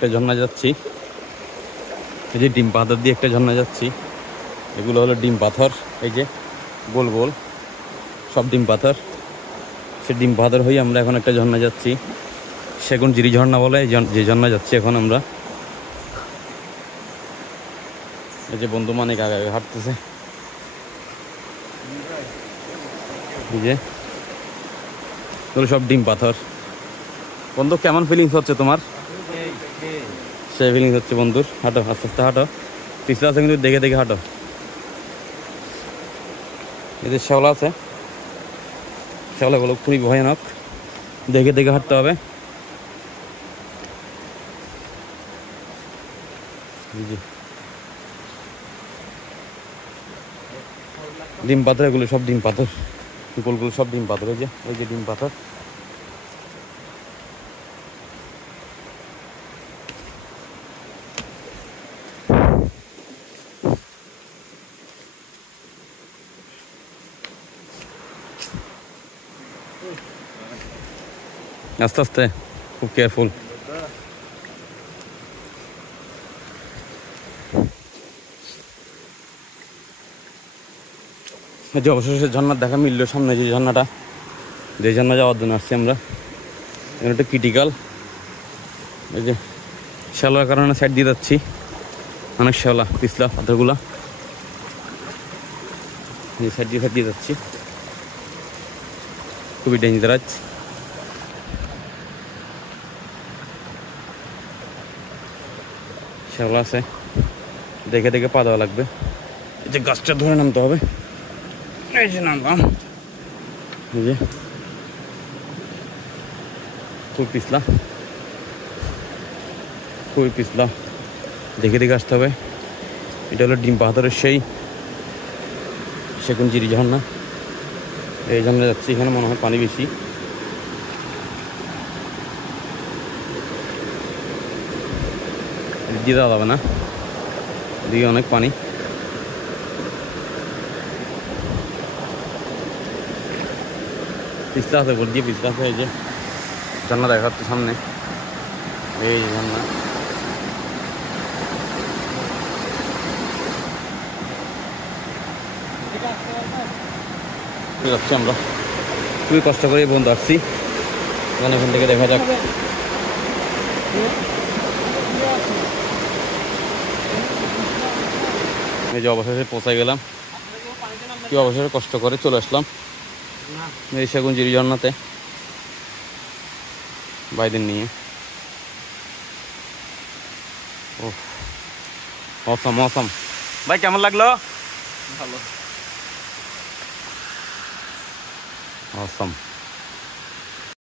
একটা ঝর্ণা যাচ্ছি, এই যে ডিম পাথর দিয়ে একটা ঝর্ণা যাচ্ছি। এগুলো হলো ডিম পাথর, এই যে গোল গোল সব ডিম পাথর। সে ডিম পাথর হয়ে আমরা এখন একটা ঝর্ণা যাচ্ছি, সেগুনঝিরি ঝর্ণা বলে যে ঝর্ণা যাচ্ছি এখন আমরা। এই যে বন্ধু মানিক আগে আগে হাঁটতেছে, এই যে এগুলো সব ডিম পাথর। বন্ধু কেমন ফিলিংস হচ্ছে তোমার? সে ফিলিংস হচ্ছে বন্ধুর। হাঁটো আস্তে আস্তে হাঁটো, পিছলে আছে কিন্তু দেখে দেখে হাঁটো। এদের শ্যাওলা আছে, শ্যাওলাগুলো খুবই ভয়ানক, দেখে দেখে হাঁটতে হবে। ডিম পাথর, এগুলো সব ডিম পাথর, গোলগুলো সব ডিম পাথর। এই যে ডিম পাথর। আস্তে আস্তে, খুব কেয়ারফুল। যে অবশেষে ঝর্ণার দেখা মিললো সামনে, যে ঝর্ণাটা, যে ঝর্ণা যাওয়ার জন্য আসছি আমরা। এখানে একটা ক্রিটিক্যাল, এই যে শ্যাওলার কারণে সাইড দিয়ে যাচ্ছি, অনেক শ্যাওলা পিছলা পাথরগুলা, এই সাইড দিয়ে যাচ্ছি, খুবই ডেঞ্জারাস। শ্যাওলা আছে, দেখে দেখে পা দেওয়া লাগবে। এই যে গাছটা ধরে নামতে হবে, এই যে নামলাম। এই যে খুব পিছলা, খুবই পিছলা, দেখে দেখে আসতে হবে। এটা হলো ডিম পাথরের সেই সেগুনঝিরি ঝর্ণা, এই ঝর্ণা যাচ্ছি। এখানে মনে হয় পানি বেশি, দিয়ে দেওয়া যাবে না, দিকে অনেক পানি। পিছলা আছে, ভোট দিয়ে পিছলা আছে। এই যে ঝর্ণা দেখা যাচ্ছে সামনে, এই ঝর্ণা। যাচ্ছি আমরা, খুবই কষ্ট করে বন্ধু আসছি। এখান থেকে দেখা যাক। এই যে অবশেষে পৌঁছে গেলাম, কি অবশেষে কষ্ট করে চলে আসলাম এই সেগুনঝিরি ঝর্ণাতে ভাইদের নিয়ে। অসম অসম ভাই, কেমন লাগলো? ভালো, অসম।